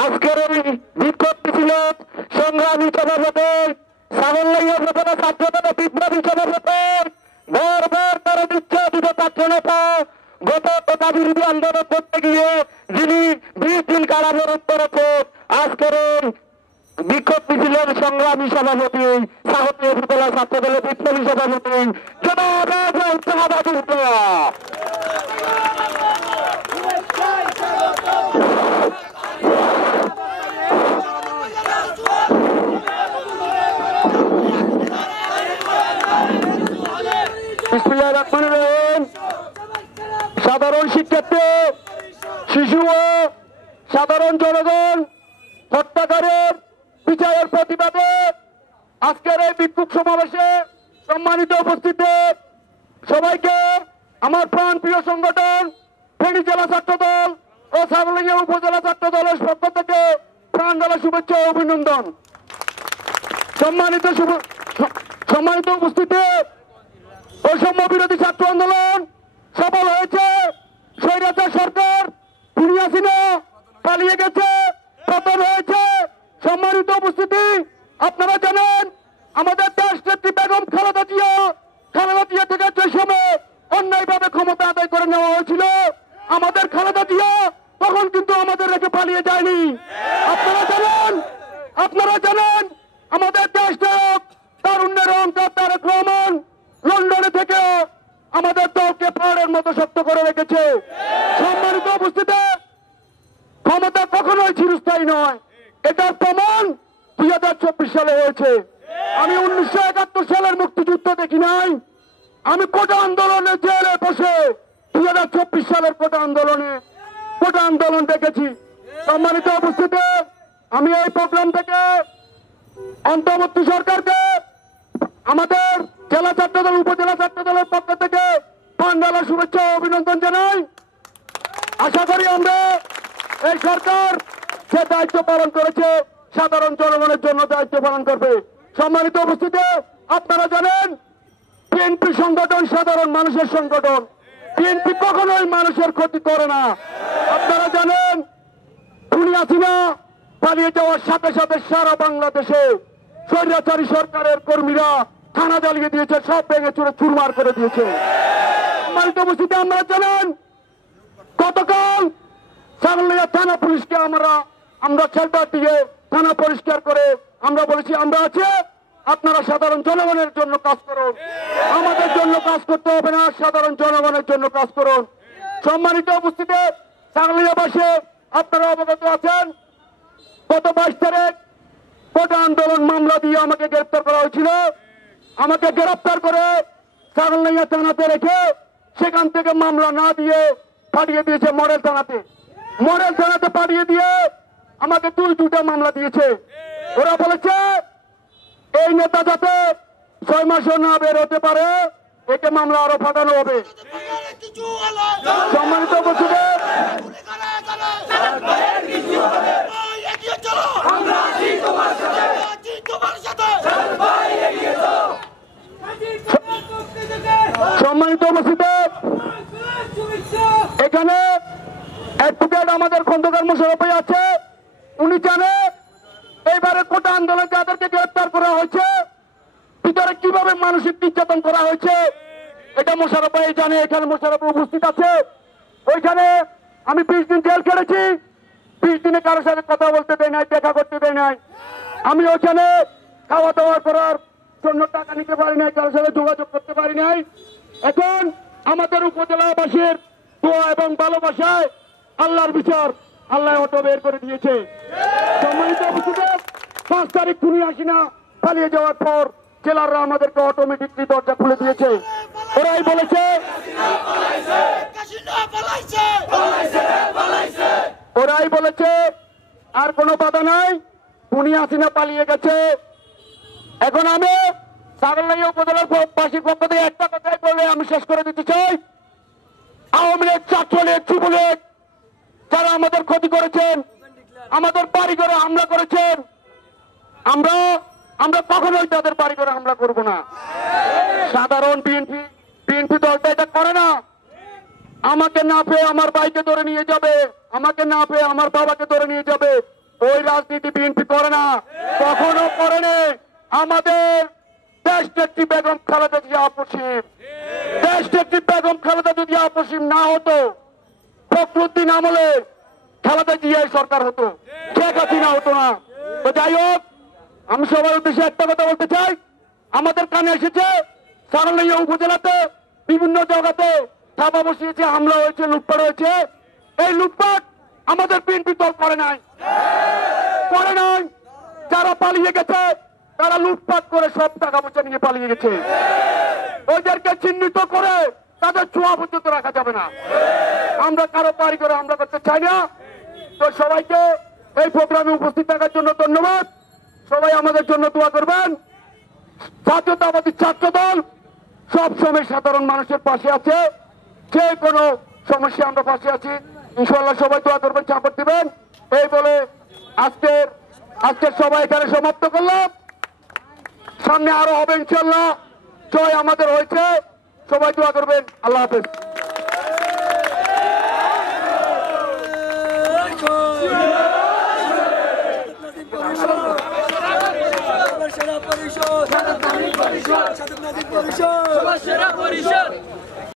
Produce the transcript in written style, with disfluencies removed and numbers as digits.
আজকের এই বিক্ষোভ মিছিলে সংগ্রামী সভাপতি সাগরলাইয়া উপজেলা ছাত্রদল বিপ্লবী সভাপতি বারবার তারা দিচ্ছে দিতে পারছে না। গত কোটা বিরোধী আন্দোলন করতে গিয়ে যিনি 20 দিন কারাবরণ করেছে, আজকের এই বিক্ষোভ মিছিলের সংগ্রামী সভাপতি সাগরলাইয়া উপজেলা ছাত্রদলের বিপ্লবী সভাপতি জনাব সাধারণ শিক্ষার্থী, শিশু ও সাধারণ জনগণ হত্যাকারীর বিচারের প্রতিবাদে আজকের এই বিক্ষোভ সমাবেশে সম্মানিত উপস্থিতি সবাইকে আমার প্রাণপ্রিয় সংগঠন ফেনী জেলা ছাত্রদল ও সাগরলাইয়া উপজেলা ছাত্রদলের পক্ষ থেকে প্রাণ ঢালা শুভেচ্ছা ও অভিনন্দন। সম্মানিত উপস্থিতি, বৈষম্য বিরোধী ছাত্র আন্দোলন সফল হয়েছে। স্বৈরাচার সরকার খুনি হাসিনা পালিয়ে গেছে, পতন হয়েছে। সম্মানিত উপস্থিতি, আপনারা জানেন আমাদের দেশ নেত্রী বেগম খালেদা জিয়া থেকে যে সময় অন্যায়ভাবে ক্ষমতা আদায় করে নেওয়া হয়েছিল, আমাদের খালেদা জিয়া তখন কিন্তু আমাদের রেখে পালিয়ে যায়নি। আপনারা জানেন আমাদের দেশ নায়ক তারুণ্যের অহংকার তারেক রহমান লন্ডনে থেকে আমাদের দলকে পাহাড়ের মতো শক্ত করে রেখেছে। সম্মানিত উপস্থিতি, ক্ষমতা কখনোই চিরস্থায়ী নয়, এটার প্রমাণ 2024 সালে হয়েছে। আমি 1971 সালের মুক্তিযুদ্ধ দেখি নাই, আমি কোটা আন্দোলনে জেলে বসে 2024 সালের কোটা আন্দোলন দেখেছি। সম্মানিত উপস্থিতি, আমি এই প্রোগ্রাম থেকে অন্তর্বর্তী সরকারকে আমাদের জেলা ছাত্রদল উপজেলা ছাত্রদলের পক্ষ থেকে প্রাণ ঢালা শুভেচ্ছা ও অভিনন্দন জানাই। আশা করি আমরা এই সরকার যে দায়িত্ব পালন করেছে সাধারণ জনগণের জন্য দায়িত্ব পালন করবে। সম্মানিত উপস্থিতি, আপনারা জানেন বিএনপি সংগঠন সাধারণ মানুষের সংগঠন, বিএনপি কখনোই মানুষের ক্ষতি করে না। আপনারা জানেন খুনি হাসিনা পালিয়ে যাওয়ার সাথে সাথে সারা বাংলাদেশে স্বৈরাচারী সরকারের কর্মীরা থানা জ্বালিয়ে দিয়েছে, সব ভেঙে চুরে চুরমার করে দিয়েছে। সম্মানিত উপস্থিতি, আপনারা জানেন গতকাল সাগরলাইয়া থানা পুলিশকে আমরা শেল্টার দিয়ে থানা পরিষ্কার করে আমরা বলেছি আমরা আছে, আপনারা সাধারণ জনগণের জন্য কাজ করুন, আমাদের জন্য কাজ করতে হবে না, সাধারণ জনগণের জন্য কাজ করুন। সম্মানিত উপস্থিতি, সাগরলাইয়াবাসী আপনারা অবগত আছেন গত 22 তারিখ কোটা আন্দোলন মামলা দিয়ে আমাকে গ্রেপ্তার করা হয়েছিল। আমাকে গ্রেপ্তার করে সাগরলাইয়া থানাতে রেখে সেখান থেকে মামলা না দিয়ে পাঠিয়ে দিয়েছে মডেল থানাতে পাঠিয়ে দিয়ে আমাকে দুইটা মামলা দিয়েছে। ওরা বলেছে এই নেতা যাতে 6 মাসও না বের হতে পারে, একে মামলা আরো পাঠানো হবে। সম্মানিত উপস্থিতি, এখানে অ্যাডভোকেট আমাদের খন্দকার মোশাররফ ভাই আছে, উনি জানে এইবারে কোটা আন্দোলনে যাদেরকে গ্রেপ্তার করা হয়েছে ভিতরে কিভাবে মানসিক নির্যাতন করা হয়েছে, এটা মোশাররফ ভাই জানে। এখানে মোশাররফ উপস্থিত আছে। ওইখানে আমি 20 দিন জেল খেটেছি, 20 দিনে কারোর সাথে কথা বলতে দেয় নাই, দেখা করতে দেয় নাই। আমি ওইখানে খাওয়া দাওয়া করার জন্য টাকা নিতে পারি নাই, কারোর সাথে যোগাযোগ করতে পারি নাই। এখন আমাদের উপজেলাবাসীর দোয়া এবং ভালোবাসায় আল্লাহর বিচার আল্লাহ অটো বের করে দিয়েছে। সম্মানিত উপস্থিতি, 5 তারিখ খুনি হাসিনা পালিয়ে যাওয়ার পর জেলাররা আমাদেরকে অটোমেটিকলি দরজা খুলে দিয়েছে। ওরাই বলেছে আর কোনো বাধা নাই, খুনি হাসিনা পালিয়ে গেছে। এখন আমি সাগরলাইয়া উপজেলার বাসীর পক্ষ থেকে একটা কথাই বলে আমি শেষ করে দিতে চাই, আওয়ামী লীগ, ছাত্রলীগ, যুবলীগ যারা আমাদের ক্ষতি করেছেন, আমাদের বাড়ি ঘরে হামলা করেছেন, আমরা কখনোই তাদের বাড়ি ঘরে হামলা করব না। সাধারণ বিএনপি দলটা এটা করে না। আমাকে না পেয়ে আমার ভাইকে ধরে নিয়ে যাবে, আমাকে না পেয়ে আমার বাবাকে ধরে নিয়ে যাবে, ওই রাজনীতি বিএনপি করে না, কখনো করেনি। আমাদের দেশ নেত্রী বেগম খালেদা জিয়া অপসীম, দেশ নেত্রী বেগম খালেদা যদি অপসীম না হতো, ফখরুদ্দিন আমলে খালেদা জিয়ার সরকার হতো, শেখ হাসিনা হতো না। তো যাই হোক, আমি সবার উদ্দেশ্যে একটা কথা বলতে চাই, আমাদের কানে এসেছে সারালিয়া উপজেলাতে বিভিন্ন জায়গাতে থাবা বসিয়েছে, হামলা হয়েছে, লুটপাট হয়েছে। এই লুটপাট আমাদের বিএনপি দল করে নাই, করে নাই। যারা পালিয়ে গেছে তারা লুটপাট করে সব টাকা পয়সা নিয়ে পালিয়ে গেছে। ওদেরকে চিহ্নিত করে তাদের ছোঁয়া পর্যন্ত রাখা যাবে না। আমরা কারো পারি করে আমরা করতে চাই না। তো সবাইকে এই প্রোগ্রামে উপস্থিত থাকার জন্য ধন্যবাদ। সবাই আমাদের জন্য দোয়া করবেন। জাতীয়তাবাদী ছাত্র দল সবসময় সাধারণ মানুষের পাশে আছে, যে কোনো সমস্যা আমরা পাশে আছি। ইনশাআল্লাহ সবাই দোয়া করবেন, সাপোর্ট দিবেন। এই বলে আজকের সবাই এখানে সমাপ্ত করলাম। সামনে আরো হবে ইনশাআল্লাহ। জয় আমাদের হয়েছে, সবাই দোয়া করবেন। আল্লাহ হাফেজ। পরিষদ